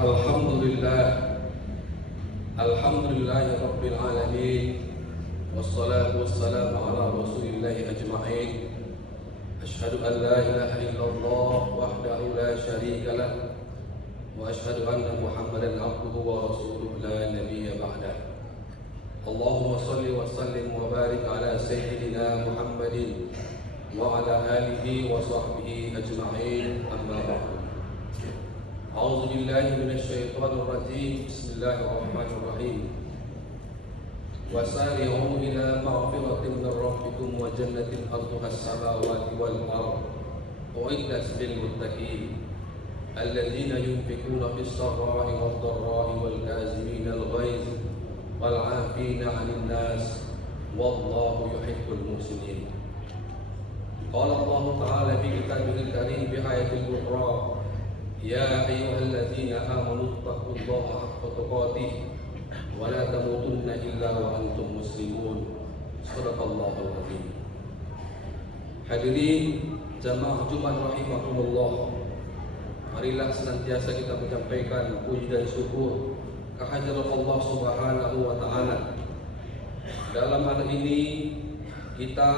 Alhamdulillah, Alhamdulillahi Rabbil Alamin, wassalatu wassalamu ala rasulillahi ajma'in. Ashhadu an la ilaha illallah wahdahu la syarika lah, wa ashhadu anna Muhammadan abduhu wa rasuluhu la nabiyya ba'dah. Allahumma salli wa sallim wa barik ala sayyidina Muhammadin wa ala alihi wa sahbihi ajma'in, amma ba'du. A'udzu billahi minasyaitonir rajim. Bismillahirrahmanirrahim. Wasari'u ila maghfiratin min rabbikum wa jannatin 'arduha as-samawati wal ardh u'iddat lil muttaqin alladzina yunfiquna fis sarra'i wad dharra'i wal kazimina al ghaiz wal 'afina 'anil nas wallahu yuhibbul muhsinin. Qala Allah ta'ala fi kitabihil karim bi ayatil ukhra, ya ayyuhalladzina amanu taqullaha haqqa tuqatih wa la tamutunna illa wa antum muslimun. Shadaqallahul azim. Hadirin jamaah Jumat rahimakumullah, marilah senantiasa kita menyampaikan puji dan syukur kehadirat Allah Subhanahu wa taala. Dalam hal ini kita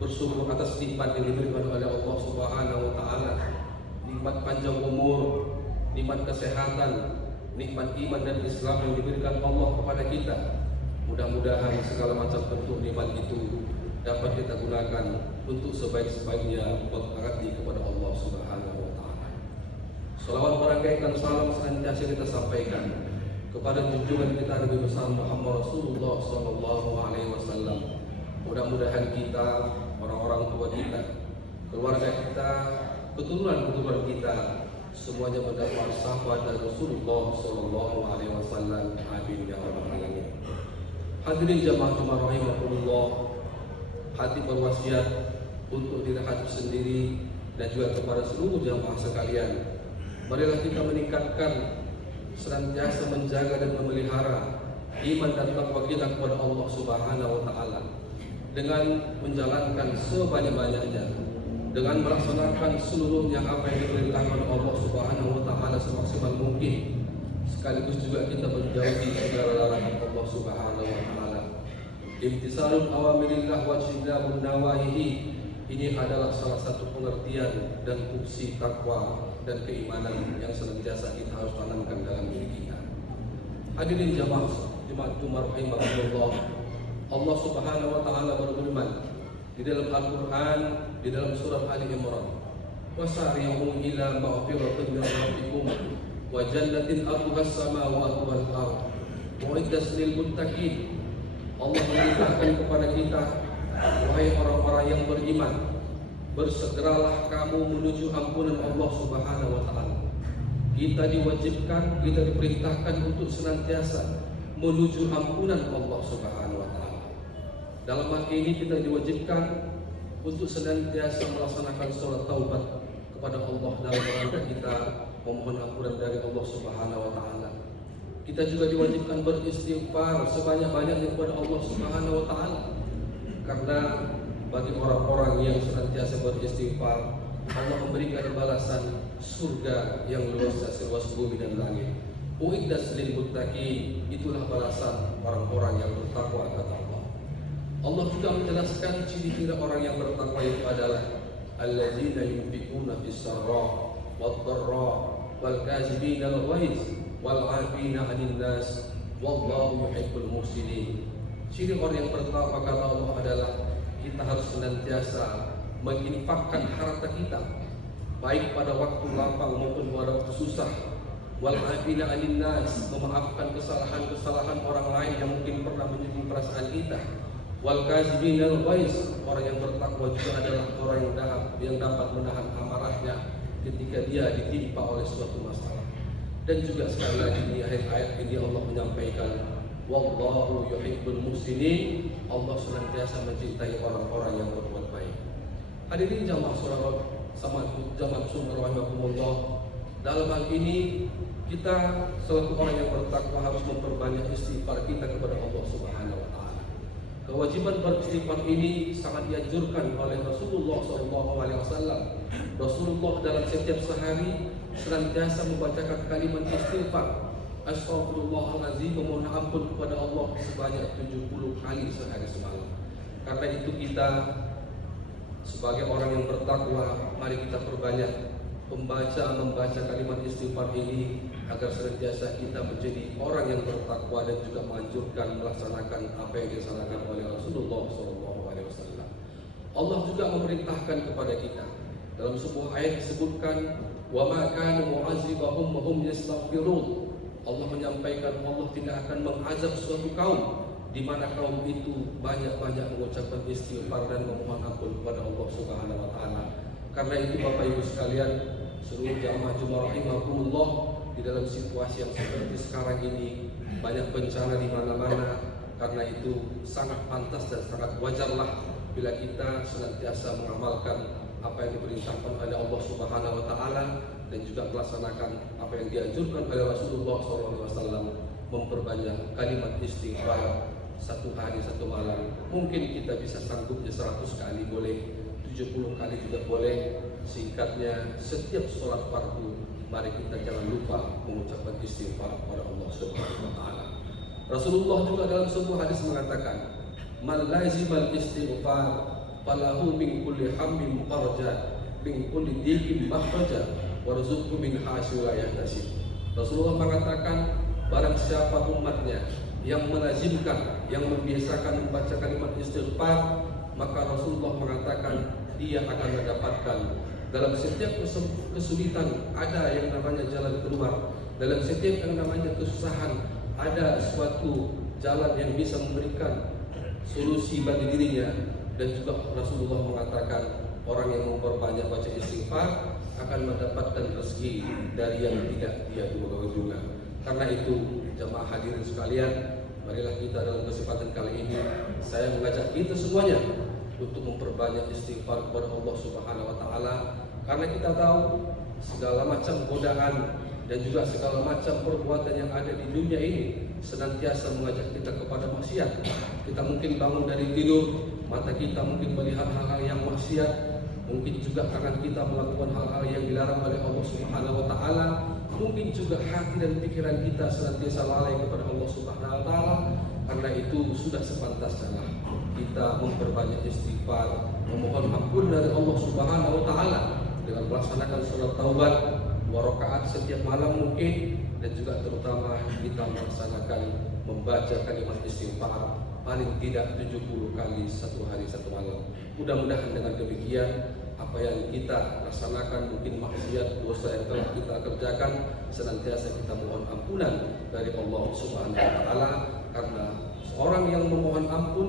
bersyukur atas nikmat yang diberikan oleh Allah Subhanahu wa taala, nikmat panjang umur, nikmat kesehatan, nikmat iman dan Islam yang diberikan Allah kepada kita. Mudah-mudahan segala macam bentuk nikmat itu dapat kita gunakan untuk sebaik-baiknya mengabdi kepada Allah Subhanahu wa taala. Salawat berangkaikan salam senantiasa kita sampaikan kepada junjungan kita Nabi besar Muhammad Rasulullah sallallahu alaihi wasallam. Mudah-mudahan kita, orang-orang tua kita, keluarga kita, keturunan-keturunan kita semuanya mendapat syafaat dari Rasulullah sallallahu alaihi wasallam. Amin ya rabbal alamin. Hadirin jamaah Jumat rahimakumullah, hati berwasiat untuk diri hati sendiri dan juga kepada seluruh jamaah sekalian. Marilah kita meningkatkan, senantiasa menjaga dan memelihara iman dan takwa kita kepada Allah Subhanahu wa taala dengan menjalankan sebanyak-banyaknya, dengan melaksanakan seluruhnya apa yang diperintahkan Allah Subhanahu wa taala semaksimal mungkin, sekaligus juga kita menjauhi segala larangan Allah Subhanahu wa taala. Imtisalul awamirillah wa ijtinabun nawahihi, ini adalah salah satu pengertian dan fungsi takwa dan keimanan yang senantiasa kita harus tanamkan dalam diri kita. Hadirin jamaah Jumat rahimahullah, Allah Subhanahu wa taala berfirman di dalam Al-Qur'an, di dalam surat Ali Imran, wasari'u ila maghfiratin min rabbikum wa jannatin 'arduha as-samawati wal ardh u'iddat lil muttaqin. Allah memerintahkan kepada kita, wahai orang-orang yang beriman, bersegeralah kamu menuju ampunan Allah Subhanahu wa taala. Kita diwajibkan, kita diperintahkan untuk senantiasa menuju ampunan Allah Subhanahu wa taala. Dalam hal ini kita diwajibkan untuk senantiasa melaksanakan sholat taubat kepada Allah dalam rangka kita memohon ampunan dari Allah Subhanahu wa taala. Kita juga diwajibkan beristighfar sebanyak-banyaknya kepada Allah Subhanahu wa taala. Karena bagi orang-orang yang senantiasa beristighfar, Allah memberikan balasan surga yang luasnya seluas bumi dan langit. Uiddat lil muttaqin, itulah balasan orang-orang yang bertakwa kata Allah. Allah juga menjelaskan ciri-ciri orang yang bertakwa itu adalah alladzina yunfiquna fis sarra wad dharra wal kazimina al ghaiz wal 'afina 'anil nas wallahu yuhibbul muhsinin. Ciri orang yang bertakwa kata Allah adalah kita harus senantiasa menginfakkan harta kita, baik pada waktu lapang maupun pada waktu susah. Wal 'afina 'anil nas, memaafkan kesalahan-kesalahan orang lain yang mungkin pernah menyinggung perasaan kita. Wal kazimina al ghaiz, orang yang bertakwa juga adalah orang yang dapat menahan amarahnya ketika dia ditimpa oleh suatu masalah. Dan juga sekali lagi di akhir ayat ini Allah menyampaikan, wallahu yuhibbul muhsinin, Allah senantiasa mencintai orang-orang yang berbuat baik. Hadirin jamaah salawat sama jamaah sumber rahimakumullah, dalam hal ini kita selaku orang yang bertakwa harus memperbanyak istighfar kita kepada Allah Subhanahu wa taala. Kewajiban beristighfar ini sangat dianjurkan oleh Rasulullah SAW. Rasulullah dalam setiap sehari senantiasa membacakan kalimat istighfar, Astaghfirullahaladzim, memohon ampun kepada Allah sebanyak 70 kali sehari semalam. Karena itu kita sebagai orang yang bertakwa, mari kita perbanyak membaca kalimat istighfar ini agar senantiasa kita menjadi orang yang bertakwa dan juga menganjurkan melaksanakan apa yang dilaksanakan oleh Rasulullah SAW. Allah juga memerintahkan kepada kita dalam sebuah ayat disebutkan, wa ma kana mu'azibahum wa hum yastaghfirun. Allah menyampaikan Allah tidak akan mengazab suatu kaum di mana kaum itu banyak-banyak mengucapkan istighfar dan memohon ampun kepada Allah Subhanahu wa taala. Karena itu Bapak Ibu sekalian, seluruh jamaah Jumat rahimakumullah, di dalam situasi yang seperti sekarang ini banyak bencana di mana-mana. Karena itu sangat pantas dan sangat wajarlah bila kita senantiasa mengamalkan apa yang diperintahkan oleh Allah Subhanahu wa taala dan juga melaksanakan apa yang dianjurkan oleh Rasulullah SAW, memperbanyak kalimat istighfar satu hari satu malam. Mungkin kita bisa sanggupnya 100 kali boleh, 70 kali juga boleh. Singkatnya, setiap sholat fardu mari kita jangan lupa mengucapkan istighfar kepada Allah Subhanahu wa taala. Rasulullah juga dalam sebuah hadis mengatakan, man lazimal istighfar falahu min kulli hammin farja min kulli dhiqin makhraja warzuqhu min haitsu la yahtasib. Rasulullah mengatakan, barang siapa umatnya yang melazimkan, yang membiasakan membaca kalimat istighfar, maka Rasulullah mengatakan dia akan mendapatkan dalam setiap kesulitan ada yang namanya jalan keluar, dalam setiap yang namanya kesusahan ada suatu jalan yang bisa memberikan solusi bagi dirinya. Dan juga Rasulullah mengatakan orang yang memperbanyak baca istighfar akan mendapatkan rezeki dari yang tidak dia duga-duga. Karena itu jamaah hadirin sekalian, marilah kita dalam kesempatan kali ini saya mengajak kita semuanya untuk memperbanyak istighfar kepada Allah Subhanahu wa taala, karena kita tahu segala macam godaan dan juga segala macam perbuatan yang ada di dunia ini senantiasa mengajak kita kepada maksiat. Kita mungkin bangun dari tidur, mata kita mungkin melihat hal-hal yang maksiat, mungkin juga tangan kita melakukan hal-hal yang dilarang oleh Allah Subhanahu wa taala, mungkin juga hati dan pikiran kita senantiasa lalai kepada Allah Subhanahu wa taala. Karena itu sudah sepantasnya kita memperbanyak istighfar, memohon ampun dari Allah Subhanahu wa taala dengan melaksanakan salat taubat 2 rakaat setiap malam mungkin, dan juga terutama kita melaksanakan membaca kalimat istighfar paling tidak 70 kali satu hari satu malam. Mudah-mudahan dengan demikian apa yang kita laksanakan, mungkin maksiat, dosa yang telah kita kerjakan, senantiasa kita mohon ampunan dari Allah Subhanahu wa taala, karena seorang yang memohon ampun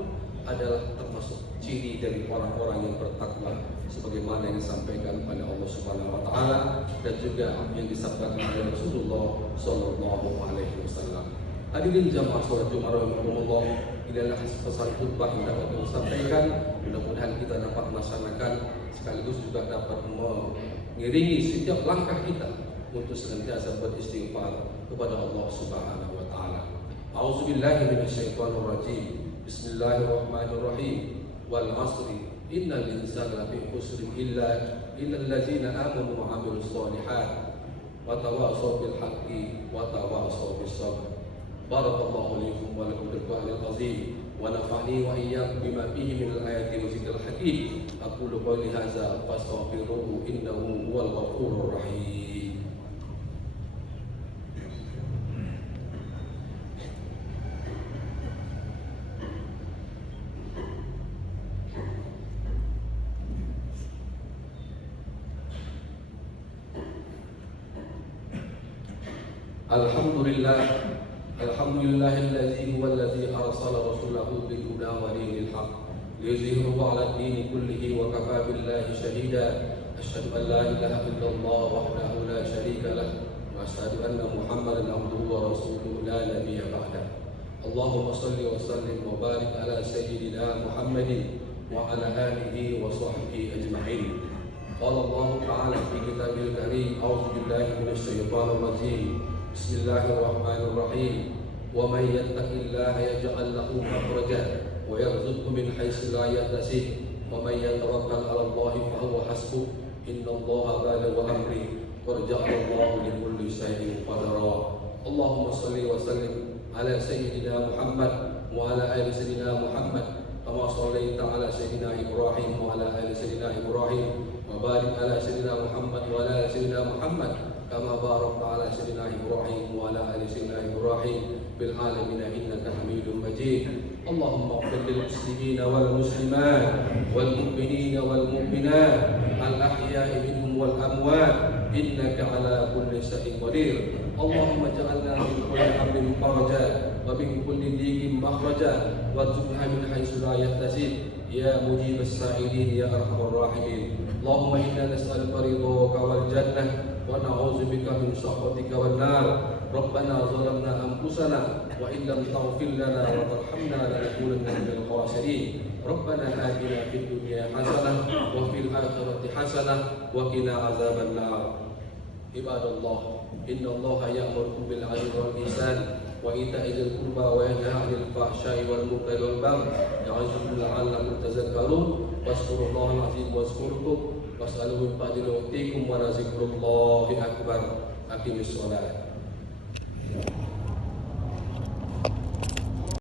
adalah termasuk ciri dari orang-orang yang bertakwa, sebagaimana yang disampaikan oleh Allah Subhanahu wa taala dan juga yang disabdakan oleh Rasulullah sallallahu alaihi wasallam. Hadirin jamaah salat Jumat rahimakumullah, inilah pesan khutbah yang dapat kami sampaikan. Mudah-mudahan kita dapat melaksanakan sekaligus juga dapat mengiringi setiap langkah kita untuk senantiasa beristighfar kepada Allah Subhanahu wa taala. A'udzubillahi minasyaitonir rajim. Bismillahirrahmanirrahim. Wal 'asri innal insana lafi khusrin illa allazina amanu wa 'amilus shalihat wa tawassaw bil haqqi wa tawassaw bis sabr. Barakallahu likum wa lakum bil Qur'anil azim wa nafa'ni wa iyyakum bima fihi minal ayati wa zikril hakim. Aqulu qawli hadza fastaghfiruhu innahu huwal ghafurur rahim. Alhamdulillahilladzi huwallazi arsala rasulahu bil huda wa dinil haqq liyuzhirahu 'ala ad-dini kullihi wa kafaa billahi shahida. Asyhadu an la ilaha illallah wahdahu la syarika lah wa asyhadu anna Muhammadan 'abduhu wa rasuluhu la nabiyya ba'dah. Allahumma shalli wa sallim wa barik ala sayyidina Muhammadin wa ala alihi wa sahbihi ajma'in. Qala Allah ta'ala fi kitabil karim, a'udzu billahi minasy syaithanir rajim. Bismillahirrahmanirrahim. Wa may yattaqillaha yaj'al lahu makhraja wa yarzuqhu min haitsu la yahtasib wa may yatawakkal 'ala Allahi fa huwa hasbuh innallaha balighu amri وجعل الله لكل شيء قدرا. اللهم صل وسلم على سيدنا محمد وعلى آل سيدنا محمد كما صليت على سيدنا إبراهيم وعلى آل سيدنا إبراهيم وبارك على سيدنا محمد وعلى آل سيدنا محمد كما باركت على سيدنا إبراهيم وعلى آل سيدنا إبراهيم بالعالمين إنك حميد مجيد. اللهم اغفر للمسلمين والمسلمات والمؤمنين والمؤمنات الأحياء منهم والأموات إنك على كل شيء قدير. اللهم اجعلنا من كل هم فرجا ومن كل ضيق مخرجا وارزقنا من حيث لا يحتسب يا مجيب السائلين يا أرحم الراحمين. اللهم إنا نسألك رضاك والجنة ونعوذ بك من سخطك والنار. ربنا ظلمنا أنفسنا وإن لم تغفر لنا وترحمنا لنكونن من الخاسرين. ربنا آتنا في الدنيا حسنة وفي الآخرة حسنة وقنا عذاب النار. عباد الله إن الله يأمركم بالعدل والإحسان وإيتاء ذي القربى وينهى عن الفحشاء والمنكر والبغي يعظكم لعلكم تذكرون. واذكروا الله العظيم واذكركم واسألوه من فضله يؤتيكم ولذكر الله أكبر. أقم الصلاة.